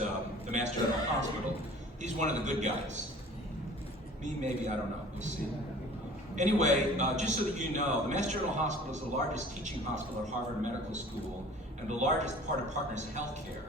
at the Mass General Hospital. He's one of the good guys. Me, maybe, I don't know, we'll see. Anyway, just so that you know, the Mass General Hospital is the largest teaching hospital at Harvard Medical School and the largest part of Partners Healthcare.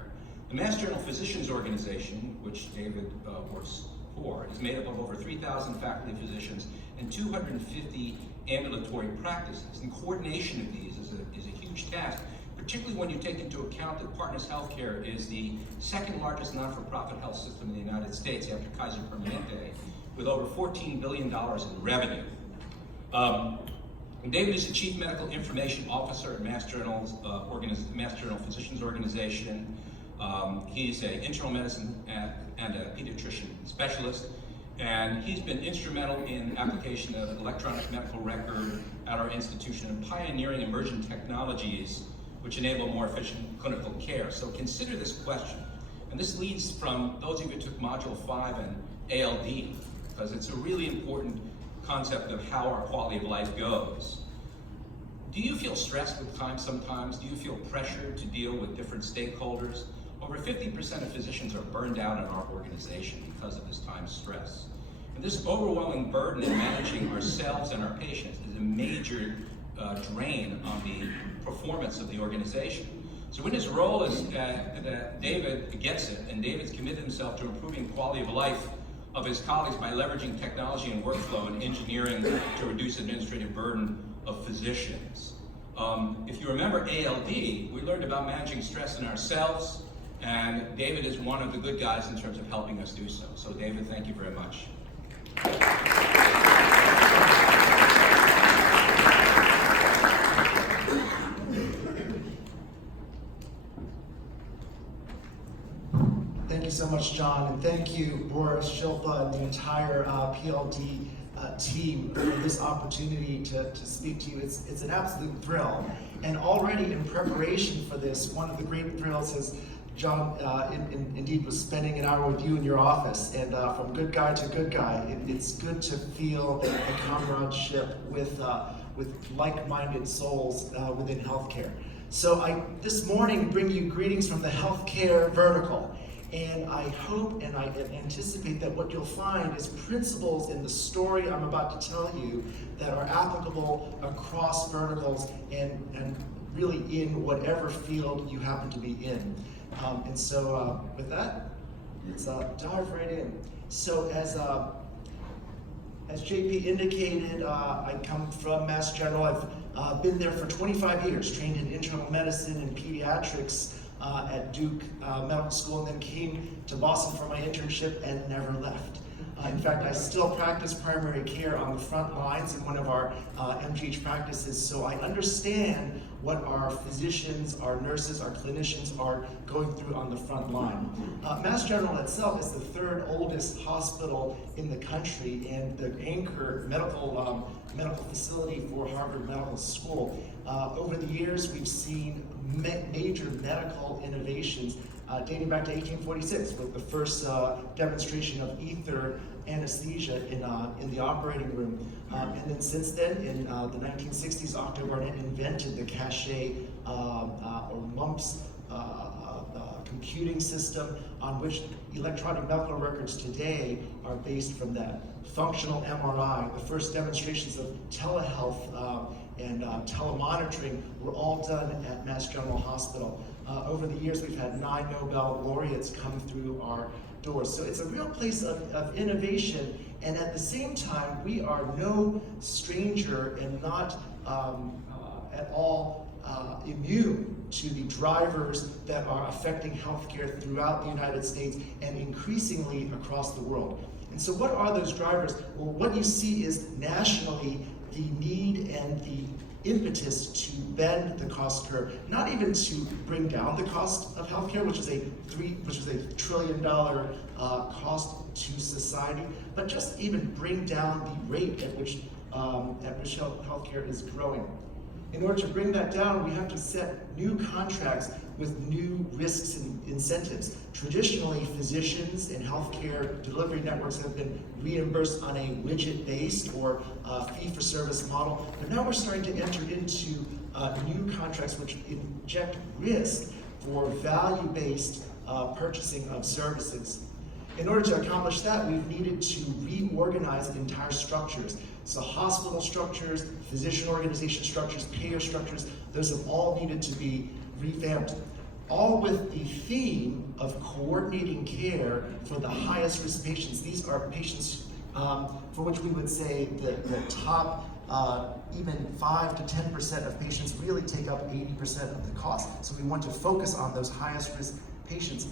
The Mass General Physicians Organization, which David works for, is made up of over 3,000 faculty physicians and 250 ambulatory practices. And coordination of these is a huge task, particularly when you take into account that Partners Healthcare is the second largest not-for-profit health system in the United States after Kaiser Permanente, with over $14 billion in revenue. And David is the Chief Medical Information Officer at Mass General Physicians Organization. He's an internal medicine and a pediatrician specialist, and he's been instrumental in application of electronic medical record at our institution and pioneering emerging technologies which enable more efficient clinical care. So consider this question, and this leads from those of you who took Module 5 and ALD, because it's a really important concept of how our quality of life goes. Do you feel stressed with time sometimes? Do you feel pressured to deal with different stakeholders? Over 50% of physicians are burned out in our organization because of this time stress. And this overwhelming burden in managing ourselves and our patients is a major drain on the performance of the organization. So in his role as David gets it, and David's committed himself to improving quality of life of his colleagues by leveraging technology and workflow and engineering to reduce administrative burden of physicians. If you remember ALD, we learned about managing stress in ourselves, and David is one of the good guys in terms of helping us do so. So David, thank you very much. Thank you so much, John, and thank you, Boris, Shilpa, and the entire PLD team for this opportunity to speak to you. It's an absolute thrill. And already in preparation for this, one of the great thrills is John indeed was spending an hour with you in your office, and from good guy to good guy, it's good to feel a comradeship with like-minded souls within healthcare. So I, this morning, bring you greetings from the healthcare vertical. And I hope and I anticipate that what you'll find is principles in the story I'm about to tell you that are applicable across verticals and really in whatever field you happen to be in. And so with that, let's dive right in. So as JP indicated, I come from Mass General. I've been there for 25 years, trained in internal medicine and pediatrics at Duke Medical School, and then came to Boston for my internship and never left. In fact, I still practice primary care on the front lines in one of our MGH practices, so I understand what our physicians, our nurses, our clinicians are going through on the front line. Mass General itself is the third oldest hospital in the country and the anchor medical facility for Harvard Medical School. Over the years, we've seen major medical innovations dating back to 1846 with the first demonstration of ether anesthesia in the operating room. And then since then, in the 1960s, Octo Barnett invented the Cachet or MUMPS computing system on which electronic medical records today are based from that. Functional MRI, the first demonstrations of telehealth and telemonitoring were all done at Mass General Hospital. Over the years, we've had 9 Nobel laureates come through our doors. So it's a real place of innovation, and at the same time, we are no stranger and not at all immune to the drivers that are affecting healthcare throughout the United States and increasingly across the world. And so what are those drivers? Well, what you see is nationally the need and the impetus to bend the cost curve, not even to bring down the cost of healthcare, which is a $3 trillion cost to society, but just even bring down the rate at which healthcare is growing. In order to bring that down, we have to set new contracts with new risks and incentives. Traditionally, physicians and healthcare delivery networks have been reimbursed on a widget-based or fee-for-service model, but now we're starting to enter into new contracts which inject risk for value-based purchasing of services. In order to accomplish that, we've needed to reorganize entire structures. So hospital structures, physician organization structures, payer structures, those have all needed to be revamped. All with the theme of coordinating care for the highest risk patients. These are patients for which we would say the top even 5 to 10% of patients really take up 80% of the cost. So we want to focus on those highest risk patients,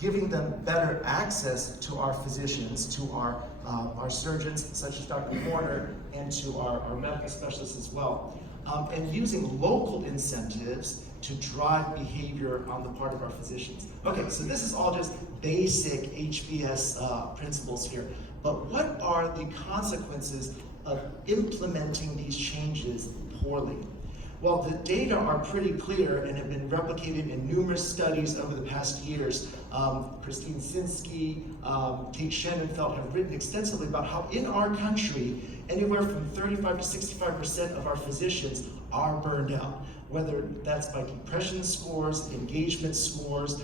giving them better access to our physicians, to our surgeons, such as Dr. Warner, and to our medical specialists as well. And using local incentives to drive behavior on the part of our physicians. Okay, so this is all just basic HBS principles here, but what are the consequences of implementing these changes poorly? Well, the data are pretty clear and have been replicated in numerous studies over the past years. Christine Sinsky, Tate Shenenfeld have written extensively about how in our country, anywhere from 35 to 65% of our physicians are burned out, whether that's by depression scores, engagement scores,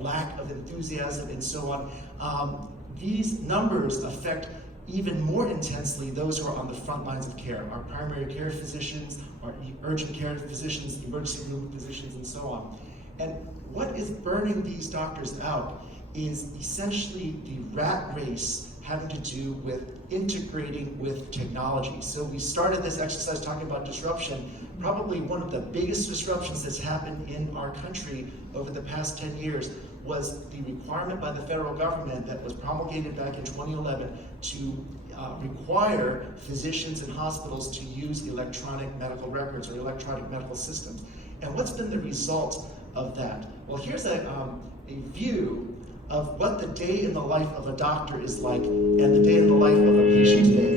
lack of enthusiasm, and so on. These numbers affect even more intensely those who are on the front lines of care, our primary care physicians, our urgent care physicians, emergency room physicians, and so on. And what is burning these doctors out is essentially the rat race having to do with integrating with technology. So we started this exercise talking about disruption. Probably one of the biggest disruptions that's happened in our country over the past 10 years was the requirement by the federal government that was promulgated back in 2011 to require physicians and hospitals to use electronic medical records or electronic medical systems. And what's been the result of that? Well, here's a view of what the day in the life of a doctor is like and the day in the life of a patient today.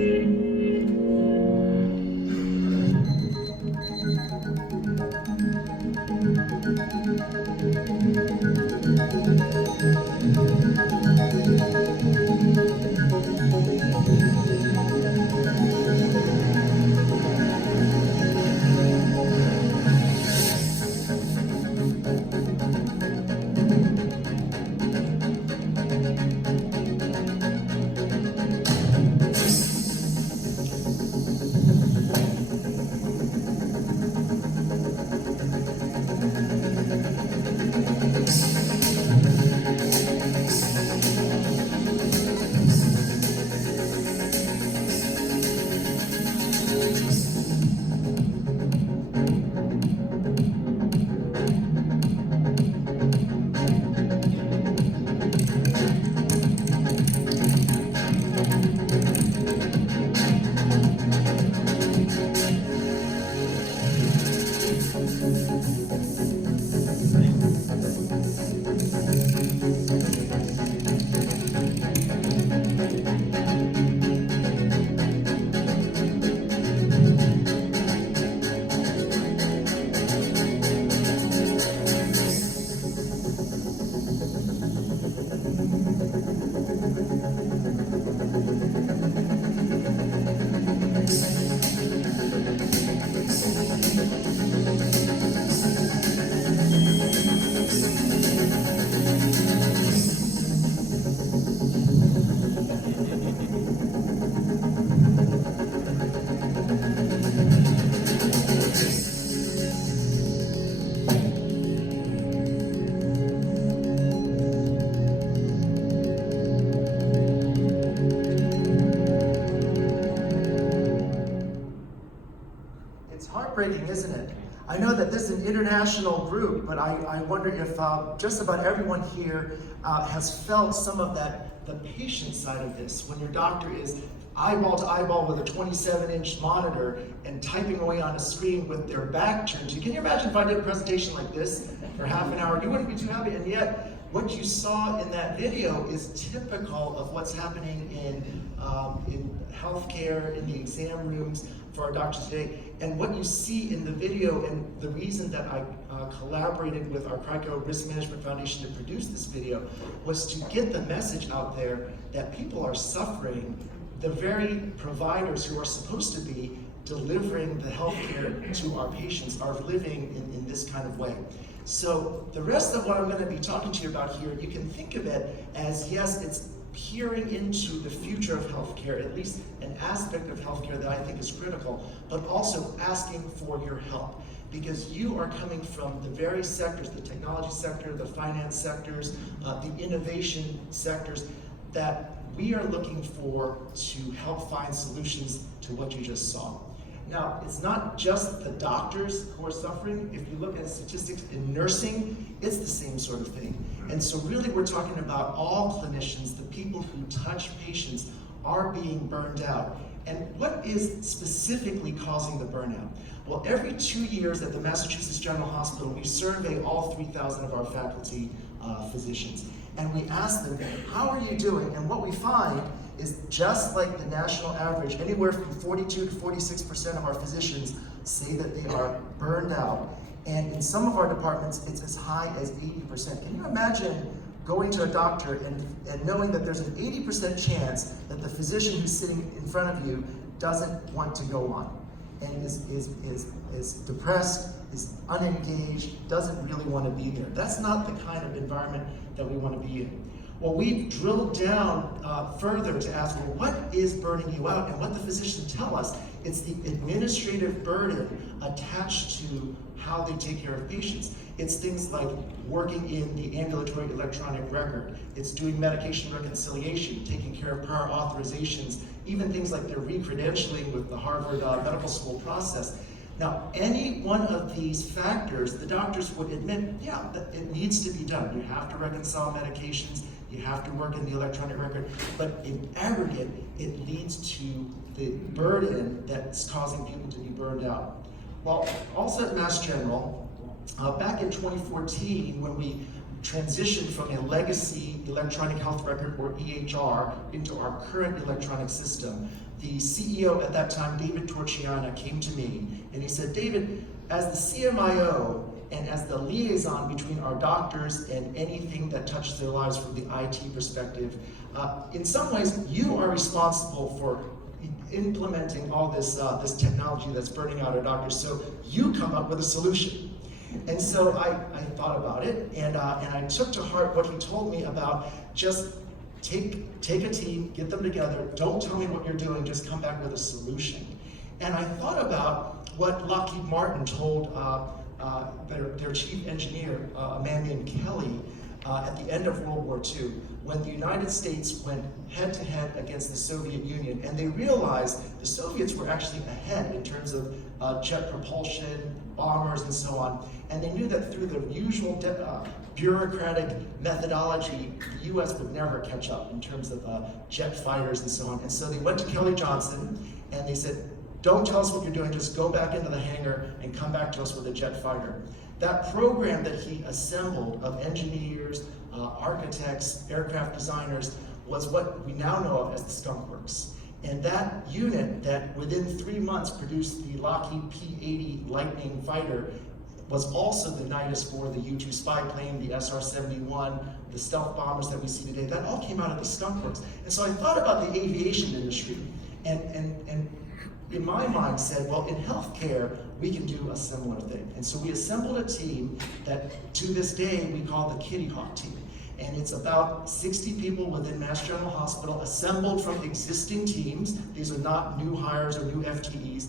Isn't it? I know that this is an international group, but I wonder if just about everyone here has felt some of that, the patient side of this, when your doctor is eyeball to eyeball with a 27-inch monitor and typing away on a screen with their back turned to you. Can you imagine if I did a presentation like this for half an hour? You wouldn't be too happy, and yet what you saw in that video is typical of what's happening in healthcare, in the exam rooms for our doctors today. And what you see in the video, and the reason that I collaborated with our Cryo Risk Management Foundation to produce this video, was to get the message out there that people are suffering. The very providers who are supposed to be delivering the healthcare to our patients are living in this kind of way. So the rest of what I'm going to be talking to you about here, you can think of it as, yes, it's peering into the future of healthcare, at least an aspect of healthcare that I think is critical, but also asking for your help. Because you are coming from the various sectors, the technology sector, the finance sectors, the innovation sectors, that we are looking for to help find solutions to what you just saw. Now, it's not just the doctors who are suffering. If you look at statistics in nursing, it's the same sort of thing. And so really we're talking about all clinicians, the people who touch patients are being burned out. And what is specifically causing the burnout? Well, every 2 years at the Massachusetts General Hospital, we survey all 3,000 of our faculty physicians. And we ask them, how are you doing? And what we find is just like the national average, anywhere from 42 to 46% of our physicians say that they are burned out. And in some of our departments, it's as high as 80%. Can you imagine going to a doctor and knowing that there's an 80% chance that the physician who's sitting in front of you doesn't want to go on and is depressed, is unengaged, doesn't really want to be there? That's not the kind of environment that we want to be in. Well, we've drilled down further to ask, well, what is burning you out? And what the physicians tell us, it's the administrative burden attached to how they take care of patients. It's things like working in the ambulatory electronic record. It's doing medication reconciliation, taking care of prior authorizations, even things like their re-credentialing with the Harvard Medical School process. Now, any one of these factors, the doctors would admit, yeah, that it needs to be done. You have to reconcile medications, you have to work in the electronic record, but in aggregate, it leads to the burden that's causing people to be burned out. Well, also at Mass General, back in 2014, when we transitioned from a legacy electronic health record, or EHR, into our current electronic system, the CEO at that time, David Torchiana, came to me and he said, David, as the CMIO and as the liaison between our doctors and anything that touches their lives from the IT perspective, in some ways, you are responsible for implementing all this technology that's burning out our doctors, so you come up with a solution. And so I thought about it, and I took to heart what he told me about just take a team, get them together, don't tell me what you're doing, just come back with a solution. And I thought about what Lockheed Martin told their chief engineer, a man named Kelly, at the end of World War II, when the United States went head-to-head against the Soviet Union, and they realized the Soviets were actually ahead in terms of jet propulsion, bombers, and so on. And they knew that through the usual bureaucratic methodology, the US would never catch up in terms of jet fighters and so on. And so they went to Kelly Johnson, and they said, don't tell us what you're doing, just go back into the hangar and come back to us with a jet fighter. That program that he assembled of engineers, architects, aircraft designers, was what we now know of as the Skunk Works. And that unit that within 3 months produced the Lockheed P-80 Lightning fighter was also the nidus for the U-2 spy plane, the SR-71, the stealth bombers that we see today. That all came out of the Skunk Works. And so I thought about the aviation industry, and in my mind said, well, in healthcare, we can do a similar thing. And so we assembled a team that to this day we call the Kitty Hawk team. And it's about 60 people within Mass General Hospital assembled from existing teams. These are not new hires or new FTEs,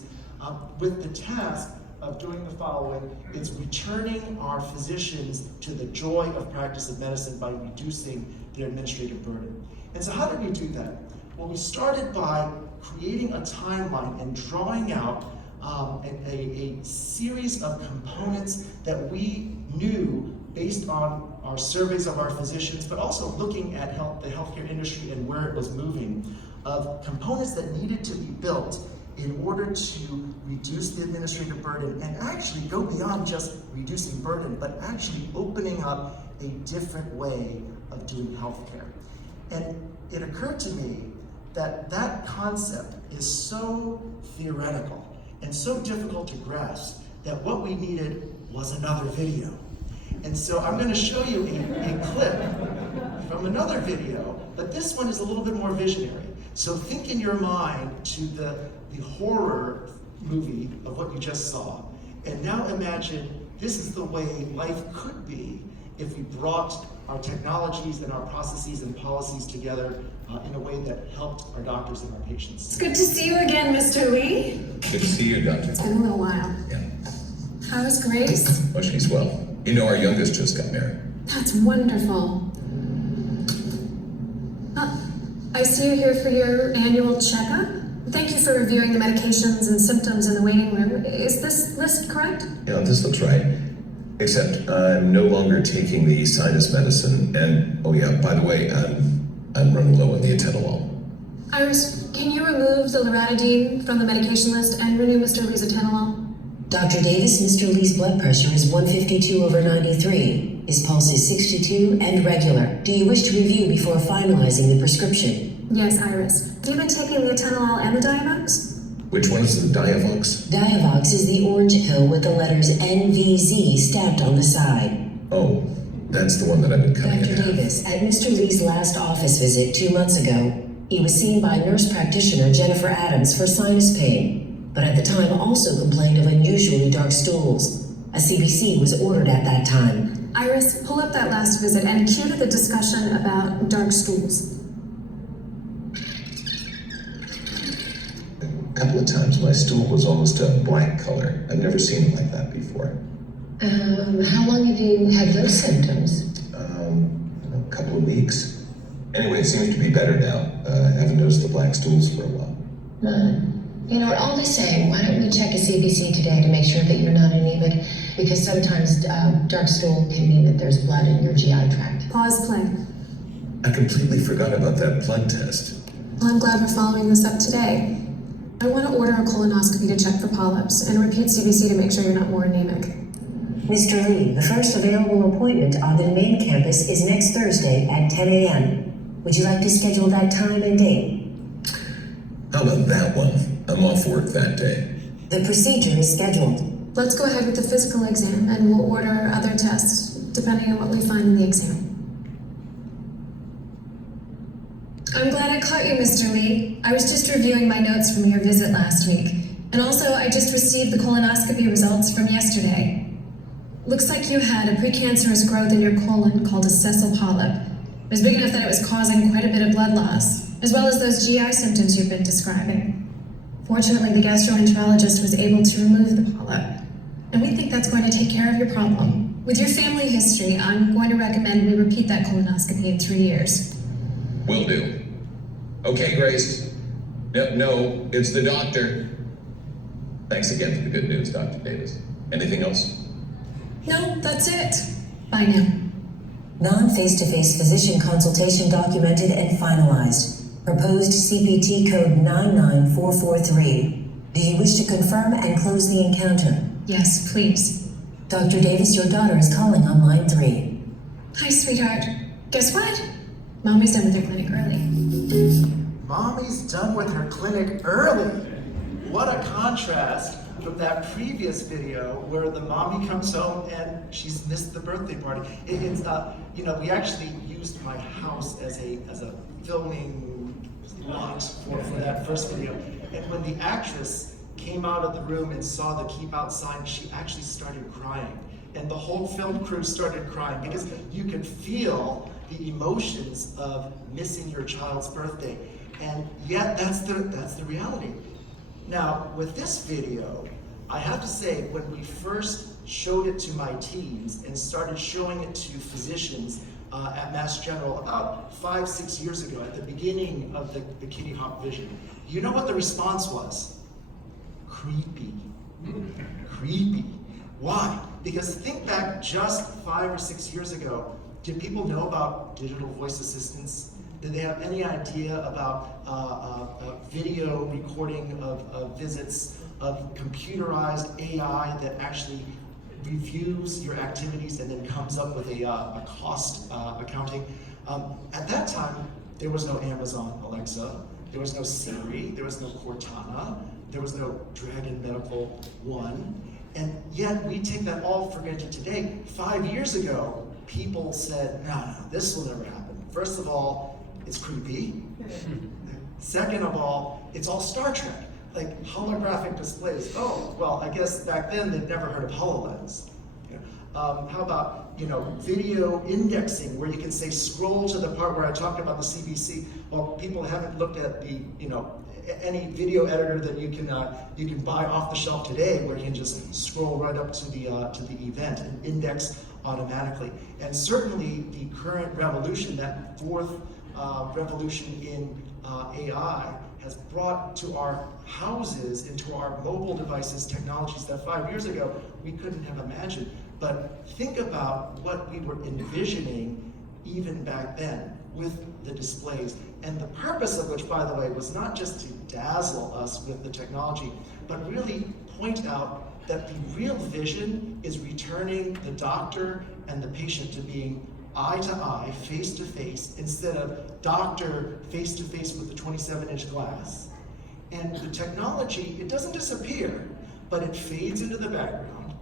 with the task of doing the following. It's returning our physicians to the joy of practice of medicine by reducing their administrative burden. And so how did we do that? Well, we started by creating a timeline and drawing out a series of components that we knew based on our surveys of our physicians, but also looking at the healthcare industry and where it was moving, of components that needed to be built in order to reduce the administrative burden and actually go beyond just reducing burden, but actually opening up a different way of doing healthcare. And it occurred to me that that concept is so theoretical and so difficult to grasp that what we needed was another video. And so I'm going to show you a clip from another video, but this one is a little bit more visionary. So think in your mind to the horror movie of what you just saw, and now imagine this is the way life could be if we brought our technologies and our processes and policies together in a way that helped our doctors and our patients. It's good to see you again, Mr. Lee. Good to see you, Doctor. It's been a little while. Yeah. How's Grace? Oh, she's well. You know, our youngest just got married. That's wonderful. I see you here for your annual checkup. Thank you for reviewing the medications and symptoms in the waiting room. Is this list correct? Yeah, this looks right. Except I'm no longer taking the sinus medicine, and oh yeah, by the way, I'm running low on the atenolol. Iris, can you remove the loratadine from the medication list and renew Mr. Lee's atenolol? Dr. Davis, Mr. Lee's blood pressure is 152/93. His pulse is 62 and regular. Do you wish to review before finalizing the prescription? Yes, Iris. Have you been taking the atenolol and the Diavox? Which one is the Diavox? Diavox is the orange pill with the letters NVZ stamped on the side. Oh, that's the one that I've been cutting in Dr. half. Davis, at Mr. Lee's last office visit 2 months ago, he was seen by nurse practitioner Jennifer Adams for sinus pain, but at the time also complained of unusually dark stools. A CBC was ordered at that time. Iris, pull up that last visit and cue to the discussion about dark stools. A couple of times my stool was almost a black color. I've never seen it like that before. How long have you had those symptoms? A couple of weeks. Anyway, it seems to be better now. I haven't noticed the black stools for a while. You know, all the same, why don't we check a CBC today to make sure that you're not anemic? Because sometimes dark stool can mean that there's blood in your GI tract. Pause play. I completely forgot about that blood test. Well, I'm glad we're following this up today. I want to order a colonoscopy to check for polyps and a repeat CBC to make sure you're not more anemic. Mr. Lee, the first available appointment on the main campus is next Thursday at 10 a.m. Would you like to schedule that time and date? How about that one? I'm off work that day. The procedure is scheduled. Let's go ahead with the physical exam and we'll order other tests depending on what we find in the exam. I'm glad I caught you, Mr. Lee. I was just reviewing my notes from your visit last week. And also, I just received the colonoscopy results from yesterday. Looks like you had a precancerous growth in your colon called a sessile polyp. It was big enough that it was causing quite a bit of blood loss, as well as those GI symptoms you've been describing. Fortunately, the gastroenterologist was able to remove the polyp, and we think that's going to take care of your problem. With your family history, I'm going to recommend we repeat that colonoscopy in 3 years. Will do. Okay, Grace. No, it's the doctor. Thanks again for the good news, Dr. Davis. Anything else? No, that's it. Bye now. Non-face-to-face physician consultation documented and finalized. Proposed CPT code 99443. Do you wish to confirm and close the encounter? Yes, please. Dr. Davis, your daughter is calling on line 3. Hi, sweetheart. Guess what? Mommy's done with her clinic early. Mommy's done with her clinic early. What a contrast from that previous video where the mommy comes home and she's missed the birthday party. It's you know, we actually used my house as a filming lot for that first video. And when the actress came out of the room and saw the keep out sign, she actually started crying. And the whole film crew started crying because you could feel the emotions of missing your child's birthday. And yet that's the reality. Now, with this video, I have to say, when we first showed it to my teams and started showing it to physicians at Mass General about 5-6 years ago, at the beginning of the Kitty Hawk vision, you know what the response was? Creepy. Creepy. Why? Because think back just 5 or 6 years ago, did people know about digital voice assistants? Did they have any idea about video recording of visits, of computerized AI that actually reviews your activities and then comes up with a cost accounting? At that time, there was no Amazon Alexa, there was no Siri, there was no Cortana, there was no Dragon Medical One, and yet we take that all for granted today. 5 years ago, people said, no, this will never happen. First of all, it's creepy. Second of all, it's all Star Trek, like holographic displays. Oh, well, I guess back then they'd never heard of HoloLens. You How about, video indexing, where you can say scroll to the part where I talked about the CBC. Well, people haven't looked at the, any video editor that you can buy off the shelf today, where you can just scroll right up to the event and index automatically. And certainly the current revolution, that fourth revolution in AI, has brought to our houses, into our mobile devices, technologies that 5 years ago we couldn't have imagined. But think about what we were envisioning even back then with the displays. And the purpose of which, by the way, was not just to dazzle us with the technology, but really point out that the real vision is returning the doctor and the patient to being eye to eye, face to face, instead of doctor face to face with the 27-inch glass. And the technology, it doesn't disappear, but it fades into the background,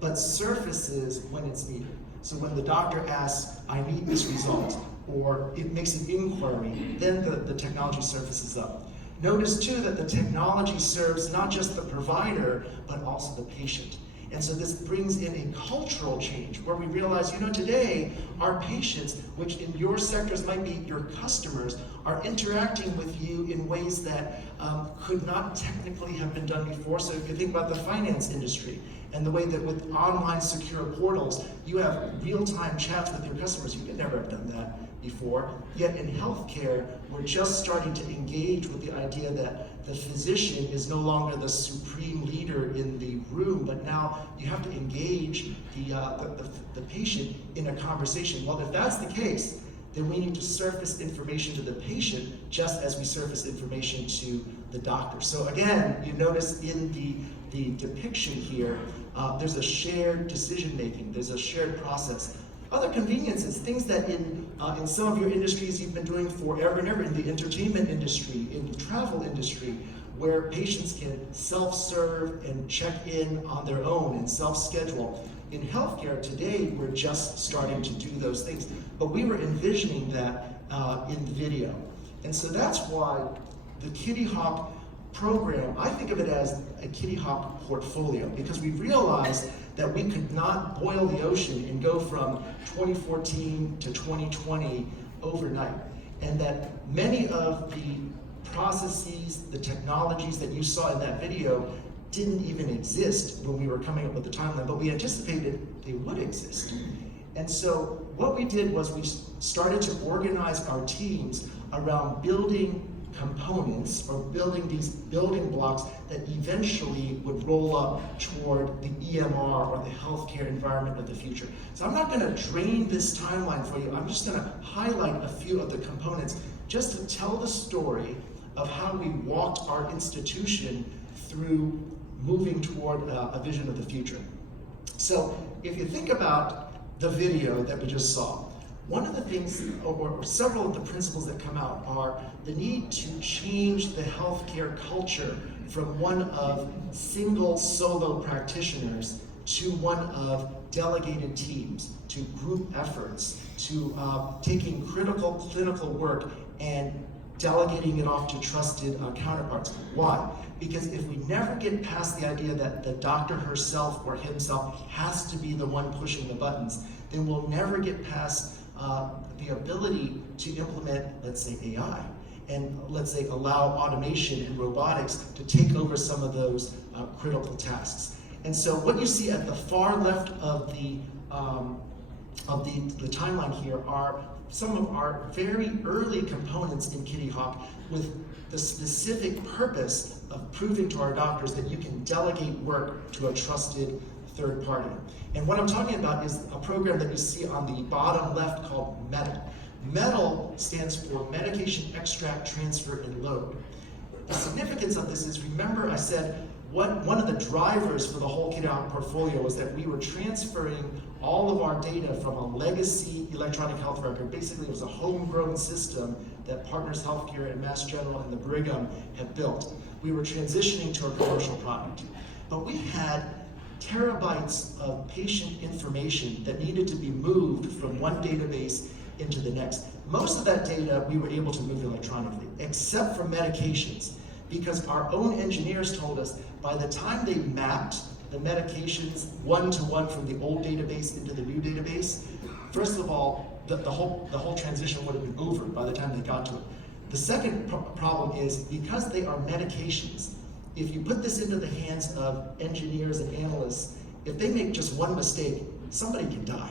but surfaces when it's needed. So when the doctor asks, I need this result, or it makes an inquiry, then the technology surfaces up. Notice too that the technology serves not just the provider, but also the patient. And so this brings in a cultural change where we realize, today our patients, which in your sectors might be your customers, are interacting with you in ways that could not technically have been done before. So if you think about the finance industry and the way that with online secure portals, you have real-time chats with your customers, you could never have done that before. Yet in healthcare, we're just starting to engage with the idea that the physician is no longer the supreme leader in the room, but now you have to engage the patient in a conversation. Well, if that's the case, then we need to surface information to the patient just as we surface information to the doctor. So again, you notice in the depiction here, there's a shared decision making, there's a shared process. Other conveniences, things that in some of your industries you've been doing forever and ever, in the entertainment industry, in the travel industry, where patients can self-serve and check in on their own and self-schedule. In healthcare today, we're just starting to do those things, but we were envisioning that in the video. And so that's why the Kitty Hawk program, I think of it as a Kitty Hawk portfolio, because we realized that we could not boil the ocean and go from 2014 to 2020 overnight. And that many of the processes, the technologies that you saw in that video didn't even exist when we were coming up with the timeline, but we anticipated they would exist. And so what we did was we started to organize our teams around building components, or building these building blocks that eventually would roll up toward the EMR, or the healthcare environment of the future. So I'm not going to drain this timeline for you. I'm just going to highlight a few of the components just to tell the story of how we walked our institution through moving toward a vision of the future. So if you think about the video that we just saw, one of the things, or several of the principles that come out, are the need to change the healthcare culture from one of single solo practitioners to one of delegated teams, to group efforts, to taking critical clinical work and delegating it off to trusted counterparts. Why? Because if we never get past the idea that the doctor herself or himself has to be the one pushing the buttons, then we'll never get past the ability to implement, let's say, AI, and let's say allow automation and robotics to take over some of those critical tasks. And so what you see at the far left of the timeline here are some of our very early components in Kitty Hawk, with the specific purpose of proving to our doctors that you can delegate work to a trusted third party. And what I'm talking about is a program that you see on the bottom left called METAL. METAL stands for Medication Extract, Transfer, and Load. The significance of this is, remember I said one of the drivers for the whole Kitty Hawk portfolio was that we were transferring all of our data from a legacy electronic health record. Basically, it was a homegrown system that Partners Healthcare and Mass General and the Brigham had built. We were transitioning to a commercial product. But we had terabytes of patient information that needed to be moved from one database into the next. Most of that data we were able to move electronically, except for medications, because our own engineers told us by the time they mapped the medications one-to-one from the old database into the new database, first of all, the whole transition would have been over by the time they got to it. The second problem is, because they are medications, if you put this into the hands of engineers and analysts, if they make just one mistake, somebody can die.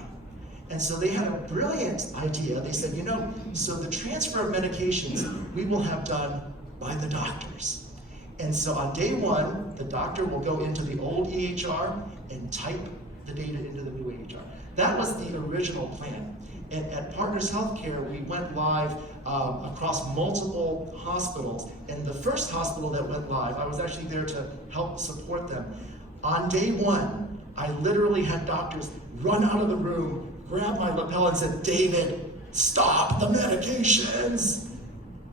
And so they had a brilliant idea. They said, you know, so the transfer of medications we will have done by the doctors. And so on day one, the doctor will go into the old EHR and type the data into the new EHR. That was the original plan. And at Partners Healthcare, we went live across multiple hospitals. And the first hospital that went live, I was actually there to help support them. On day one, I literally had doctors run out of the room, grab my lapel and said, David, stop the medications.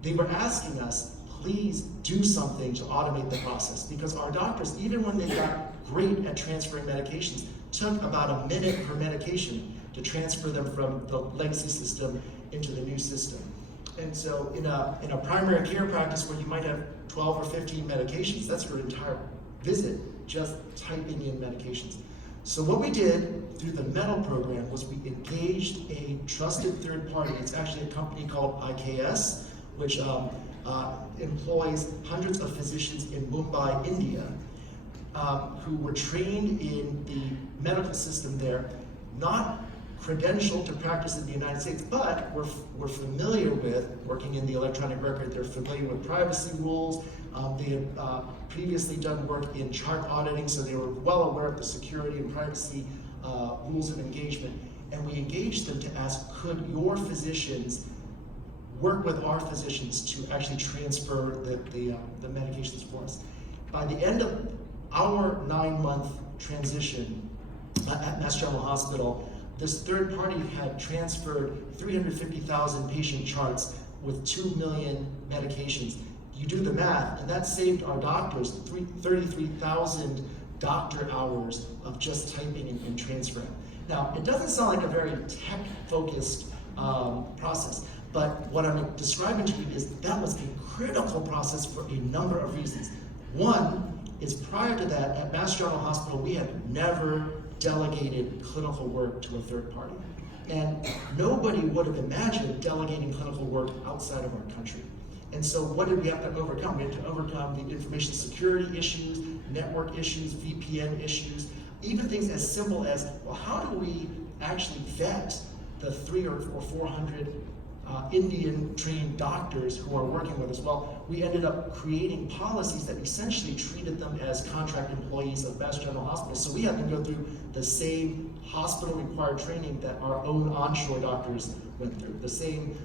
They were asking us, please do something to automate the process, because our doctors, even when they got great at transferring medications, took about a minute per medication to transfer them from the legacy system into the new system. And so in a primary care practice where you might have 12 or 15 medications, that's your entire visit, just typing in medications. So what we did through the MEDAL program was we engaged a trusted third party. It's actually a company called IKS, which employs hundreds of physicians in Mumbai, India, who were trained in the medical system there, not credentialed to practice in the United States, but were familiar with working in the electronic record. They're familiar with privacy rules. They had previously done work in chart auditing, so they were well aware of the security and privacy rules of engagement. And we engaged them to ask, could your physicians work with our physicians to actually transfer the medications for us? By the end of our 9-month transition at Mass General Hospital, this third party had transferred 350,000 patient charts with 2 million medications. You do the math, and that saved our doctors 33,000 doctor hours of just typing and transferring. Now, it doesn't sound like a very tech-focused process, but what I'm describing to you is that was a critical process for a number of reasons. One is, prior to that, at Mass General Hospital, we had never delegated clinical work to a third party. And nobody would have imagined delegating clinical work outside of our country. And so what did we have to overcome? We had to overcome the information security issues, network issues, VPN issues, even things as simple as, well, how do we actually vet the 300 or 400 Indian trained doctors who are working with us? Well, we ended up creating policies that essentially treated them as contract employees of Mass General Hospital. So we had to go through the same hospital required training that our own onshore doctors went through, the same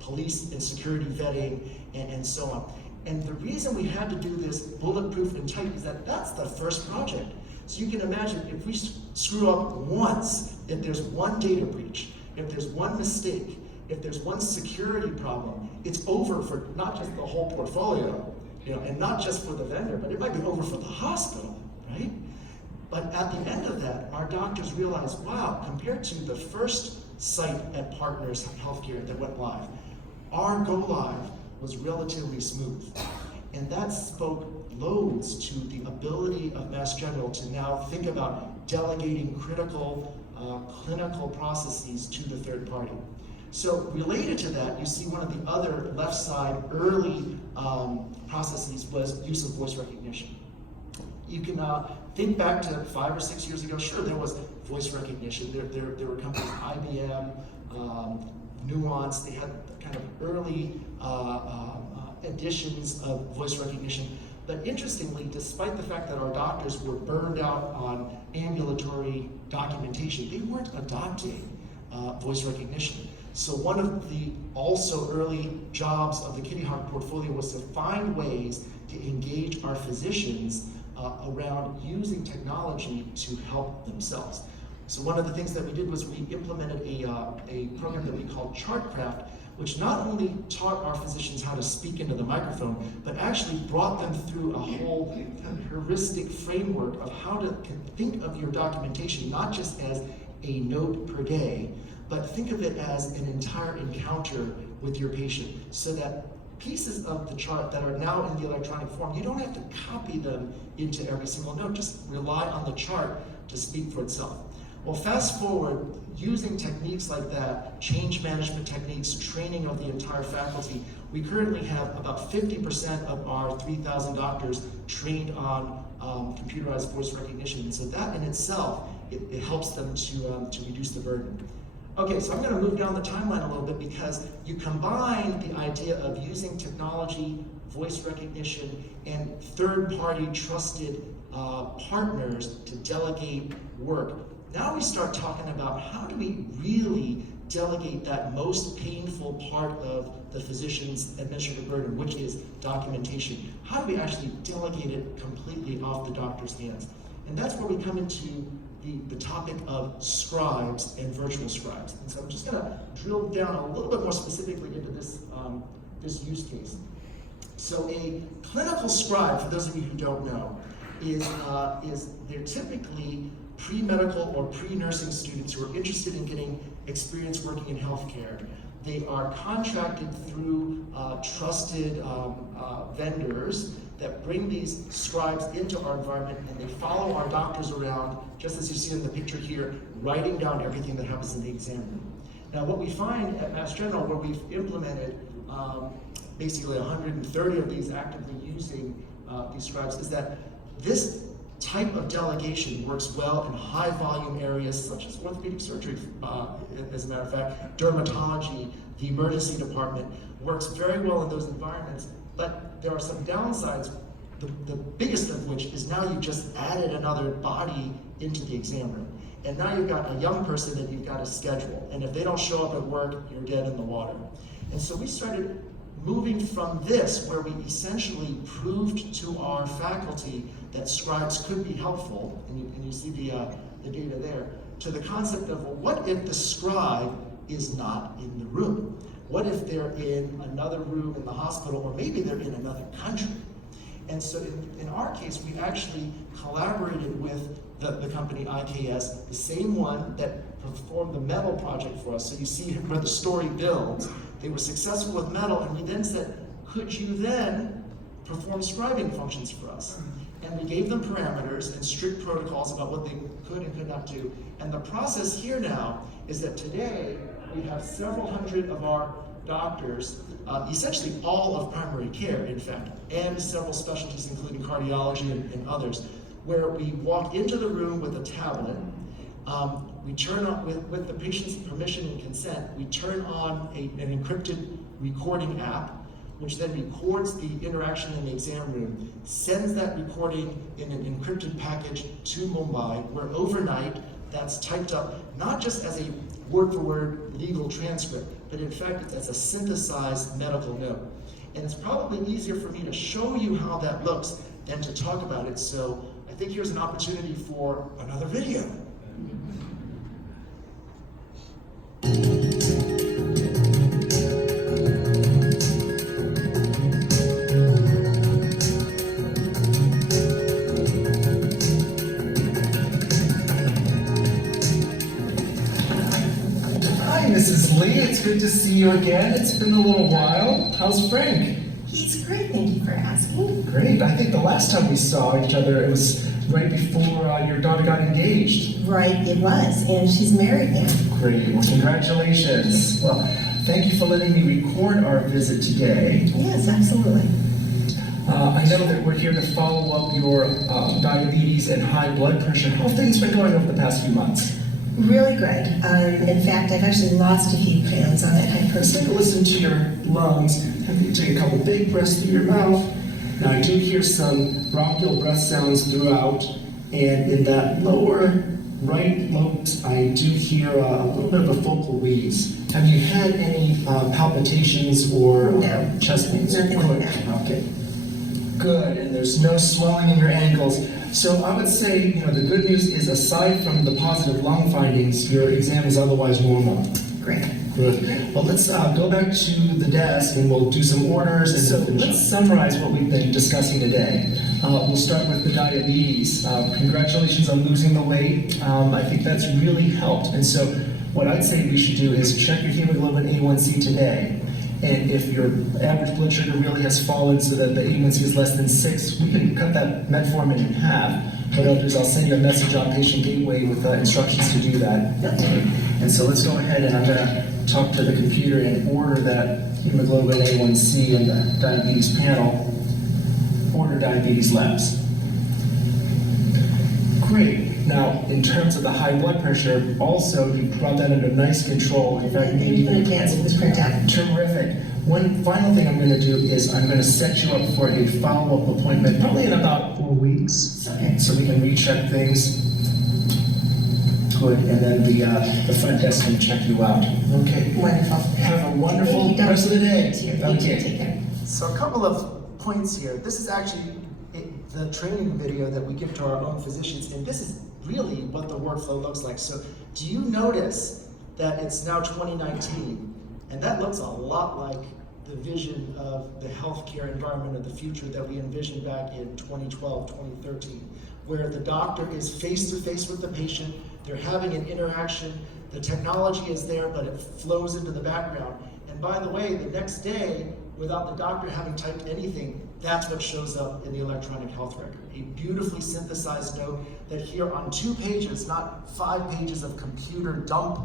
police and security vetting and so on. And the reason we had to do this bulletproof and tight is that that's the first project. So you can imagine, if we screw up once, if there's one data breach, if there's one mistake, if there's one security problem, it's over for not just the whole portfolio, and not just for the vendor, but it might be over for the hospital, right? But at the end of that, our doctors realized, wow, compared to the first site at Partners Healthcare that went live, our go live was relatively smooth. And that spoke loads to the ability of Mass General to now think about delegating critical clinical processes to the third party. So related to that, you see one of the other left side early processes was use of voice recognition. You can think back to 5 or 6 years ago. Sure, there was voice recognition. There were companies, IBM, Nuance. They had kind of early editions of voice recognition. But interestingly, despite the fact that our doctors were burned out on ambulatory documentation, they weren't adopting voice recognition. So one of the also early jobs of the Kitty Hawk portfolio was to find ways to engage our physicians around using technology to help themselves. So one of the things that we did was we implemented a program that we called ChartCraft, which not only taught our physicians how to speak into the microphone, but actually brought them through a whole heuristic framework of how to think of your documentation, not just as a note per day, but think of it as an entire encounter with your patient, so that pieces of the chart that are now in the electronic form, you don't have to copy them into every single note, just rely on the chart to speak for itself. Well, fast forward, using techniques like that, change management techniques, training of the entire faculty, we currently have about 50% of our 3,000 doctors trained on computerized voice recognition. And so that in itself, it helps them to reduce the burden. Okay, so I'm going to move down the timeline a little bit because you combine the idea of using technology, voice recognition, and third-party trusted partners to delegate work. Now we start talking about how do we really delegate that most painful part of the physician's administrative burden, which is documentation. How do we actually delegate it completely off the doctor's hands? And that's where we come into the topic of scribes and virtual scribes. And so I'm just gonna drill down a little bit more specifically into this, this use case. So a clinical scribe, for those of you who don't know, is they're typically pre-medical or pre-nursing students who are interested in getting experience working in healthcare. They are contracted through trusted vendors that bring these scribes into our environment, and they follow our doctors around, just as you see in the picture here, writing down everything that happens in the exam room. Now, what we find at Mass General, where we've implemented basically 130 of these actively using these scribes, is that this type of delegation works well in high volume areas such as orthopedic surgery, as a matter of fact, dermatology, the emergency department works very well in those environments, but there are some downsides, the biggest of which is now you've just added another body into the exam room. And now you've got a young person that you've got to schedule, and if they don't show up at work, you're dead in the water. And so we started moving from this, where we essentially proved to our faculty that scribes could be helpful, and you see the data there, to the concept of, well, what if the scribe is not in the room? What if they're in another room in the hospital, or maybe they're in another country? And so in our case, we actually collaborated with the company IKS, the same one that performed the metal project for us. So you see where the story builds. They were successful with metal, and we then said, could you then perform scribing functions for us? And we gave them parameters and strict protocols about what they could and could not do. And the process here now is that today we have several hundred of our doctors, essentially all of primary care, in fact, and several specialties, including cardiology and others, where we walk into the room with a tablet. We turn on, with the patient's permission and consent, we turn on an encrypted recording app, which then records the interaction in the exam room, sends that recording in an encrypted package to Mumbai, where overnight that's typed up not just as a word-for-word legal transcript, but in fact it's as a synthesized medical note. And it's probably easier for me to show you how that looks than to talk about it, so I think here's an opportunity for another video. Mrs. Lee, it's good to see you again. It's been a little while. How's Frank? He's great, thank you for asking. Great. I think the last time we saw each other, it was right before your daughter got engaged. Right, it was, and she's married now. Great. Well, congratulations. Well, thank you for letting me record our visit today. Yes, absolutely. I know that we're here to follow up your diabetes and high blood pressure. How have things been going over the past few months? Really great. In fact, I've actually lost a few pounds on that high Let's take a protein. listen to your lungs. Have you take a couple big breaths through your mouth. Now I do hear some bronchial breath sounds throughout, and in that lower right lobe, I do hear a little bit of a focal wheeze. Have you had any palpitations or No. chest pains? Nothing like that. Okay. Good, and there's no swelling in your ankles. So I would say, the good news is, aside from the positive lung findings, your exam is otherwise normal. Great. Good. Well, let's go back to the desk and we'll do some orders. And so let's summarize what we've been discussing today. We'll start with the diabetes. Congratulations on losing the weight. I think that's really helped. And so what I'd say we should do is check your hemoglobin A1C today. And if your average blood sugar really has fallen so that the A1C is less than 6, we can cut that metformin in half. But others, I'll send you a message on Patient Gateway with instructions to do that. And so let's go ahead and I'm going to talk to the computer and order that hemoglobin A1C and the diabetes panel, order diabetes labs. Great. Now, in terms of the high blood pressure, also you brought that under nice control. In fact, maybe in advance of the printout. Terrific. One final thing I'm going to do is I'm going to set you up for a follow-up appointment, probably in about 4 weeks, Okay. so we can recheck things. Good, and then the front desk can check you out. Okay. Wonderful. Have a wonderful Thank you, rest of the day. Thank you. Take care. So a couple of points here. This is actually the training video that we give to our own physicians, and this is really what the workflow looks like. So do you notice that it's now 2019, and that looks a lot like the vision of the healthcare environment of the future that we envisioned back in 2012, 2013, where the doctor is face-to-face with the patient, they're having an interaction, the technology is there, but it flows into the background. And by the way, the next day, without the doctor having typed anything, that's what shows up in the electronic health record. A beautifully synthesized note that here on 2 pages, not 5 pages of computer dump,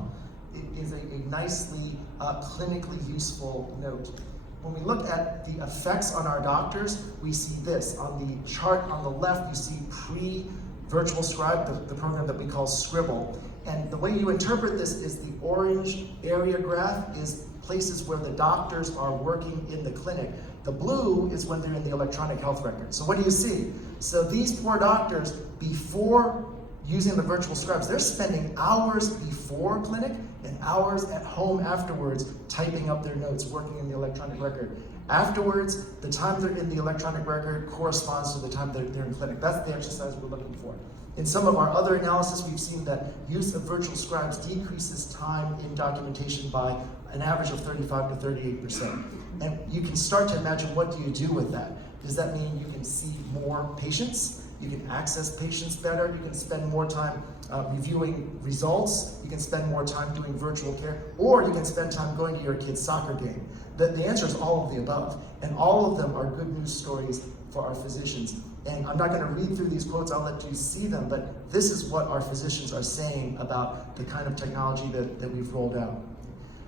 it is a nicely clinically useful note. When we look at the effects on our doctors, we see this. On the chart on the left, you see pre-virtual scribe, the program that we call Scribble. And the way you interpret this is the orange area graph is places where the doctors are working in the clinic. The blue is when they're in the electronic health record. So what do you see? So these poor doctors, before using the virtual scribes, they're spending hours before clinic and hours at home afterwards typing up their notes, working in the electronic record. Afterwards, the time they're in the electronic record corresponds to the time they're in clinic. That's the exercise we're looking for. In some of our other analysis, we've seen that use of virtual scribes decreases time in documentation by an average of 35 to 38%. And you can start to imagine, what do you do with that? Does that mean you can see more patients? You can access patients better? You can spend more time reviewing results? You can spend more time doing virtual care? Or you can spend time going to your kid's soccer game? The answer is all of the above. And all of them are good news stories for our physicians. And I'm not going to read through these quotes, I'll let you see them, but this is what our physicians are saying about the kind of technology that we've rolled out.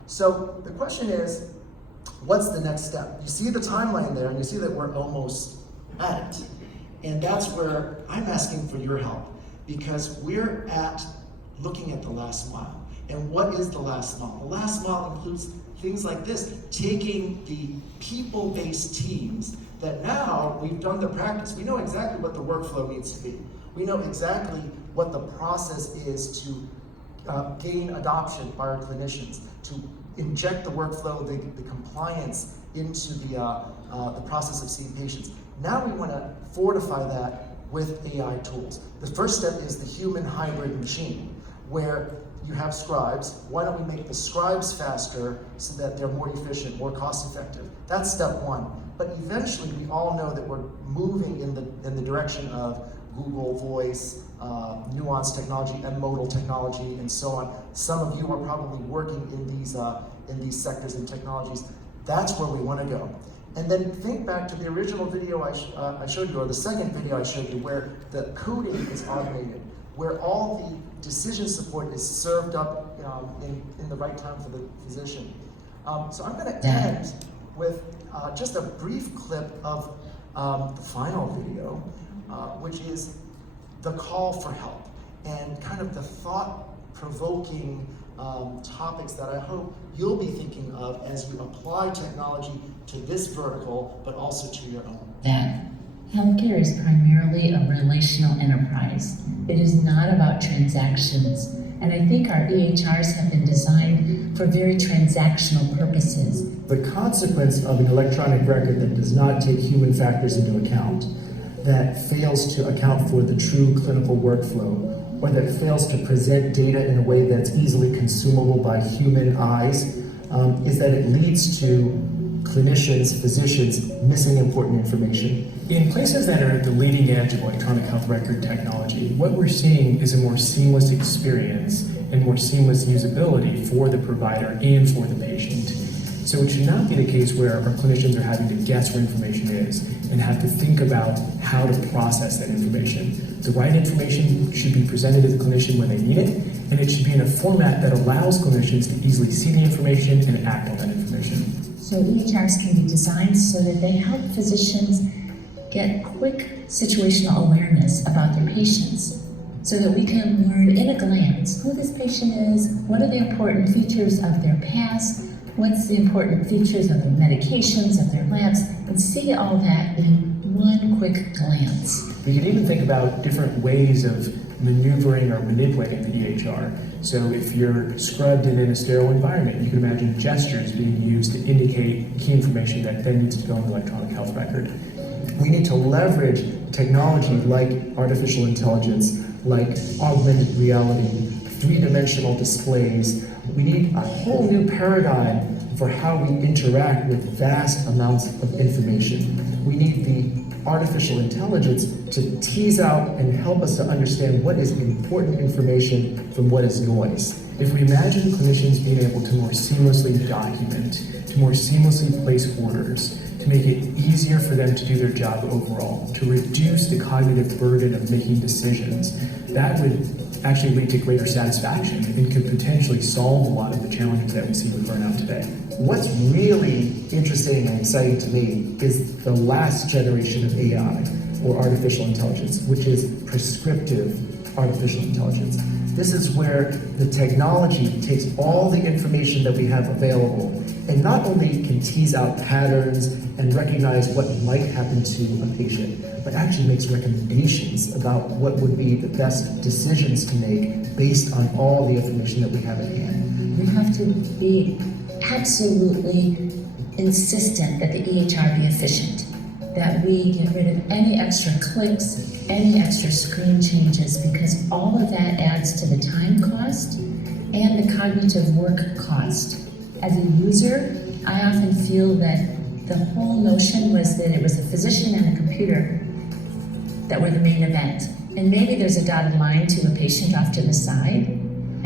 So the question is, what's the next step? You see the timeline there, and you see that we're almost at it. And that's where I'm asking for your help, because we're looking at the last mile. And what is the last mile? The last mile includes things like this, taking the people-based teams that now we've done the practice. We know exactly what the workflow needs to be. We know exactly what the process is to gain adoption by our clinicians, to inject the workflow, the compliance into the process of seeing patients. Now we want to fortify that with AI tools. The first step is the human hybrid machine, where you have scribes. Why don't we make the scribes faster so that they're more efficient, more cost effective? That's step one. But eventually we all know that we're moving in the direction of Google Voice, nuanced technology, and modal technology, and so on. Some of you are probably working in these sectors and technologies. That's where we want to go. And then think back to the original video I showed you, or the second video I showed you, where the coding is automated, where all the decision support is served up in the right time for the physician. So I'm going to end with just a brief clip of the final video, which is the call for help and kind of the thought-provoking topics that I hope you'll be thinking of as you apply technology to this vertical, but also to your own. That healthcare is primarily a relational enterprise. It is not about transactions. And I think our EHRs have been designed for very transactional purposes. The consequence of an electronic record that does not take human factors into account, that fails to account for the true clinical workflow, or that fails to present data in a way that's easily consumable by human eyes, is that it leads to clinicians, physicians missing important information. In places that are at the leading edge of electronic health record technology, what we're seeing is a more seamless experience and more seamless usability for the provider and for the patient. So it should not be the case where our clinicians are having to guess where information is and have to think about how to process that information. The right information should be presented to the clinician when they need it, and it should be in a format that allows clinicians to easily see the information and act on that information. So EHRs can be designed so that they help physicians get quick situational awareness about their patients, so that we can learn in a glance who this patient is, what are the important features of their past, what's the important features of their medications, of their labs, and see all that in one quick glance. We can even think about different ways of maneuvering or manipulating the EHR. So if you're scrubbed and in a sterile environment, you can imagine gestures being used to indicate key information that then needs to go in the electronic health record. We need to leverage technology like artificial intelligence, like augmented reality, three-dimensional displays. We need a whole new paradigm for how we interact with vast amounts of information. We need the artificial intelligence to tease out and help us to understand what is important information from what is noise. If we imagine clinicians being able to more seamlessly document, to more seamlessly place orders, to make it easier for them to do their job overall, to reduce the cognitive burden of making decisions, that would actually lead to greater satisfaction and could potentially solve a lot of the challenges that we see with burnout today. What's really interesting and exciting to me is the last generation of AI, or artificial intelligence, which is prescriptive artificial intelligence. This is where the technology takes all the information that we have available and not only can tease out patterns and recognize what might happen to a patient, but actually makes recommendations about what would be the best decisions to make based on all the information that we have at hand. We have to be absolutely insistent that the EHR be efficient, that we get rid of any extra clicks, any extra screen changes, because all of that adds to the time cost and the cognitive work cost. As a user, I often feel that the whole notion was that it was a physician and a computer that were the main event. And maybe there's a dotted line to a patient off to the side.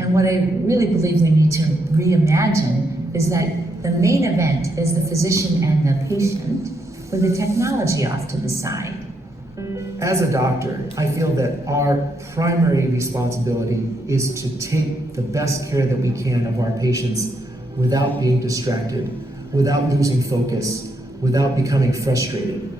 And what I really believe we need to reimagine is that the main event is the physician and the patient, with the technology off to the side. As a doctor, I feel that our primary responsibility is to take the best care that we can of our patients without being distracted, without losing focus, without becoming frustrated.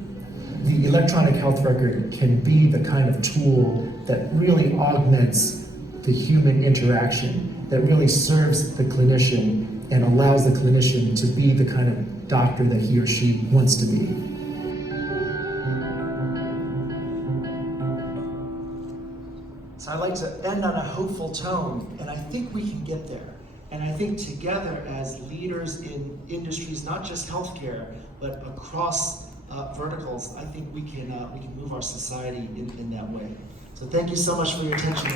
The electronic health record can be the kind of tool that really augments the human interaction, that really serves the clinician and allows the clinician to be the kind of doctor that he or she wants to be. So I'd like to end on a hopeful tone, and I think we can get there. And I think together as leaders in industries, not just healthcare, but across verticals, I think we can move our society in that way. So thank you so much for your attention.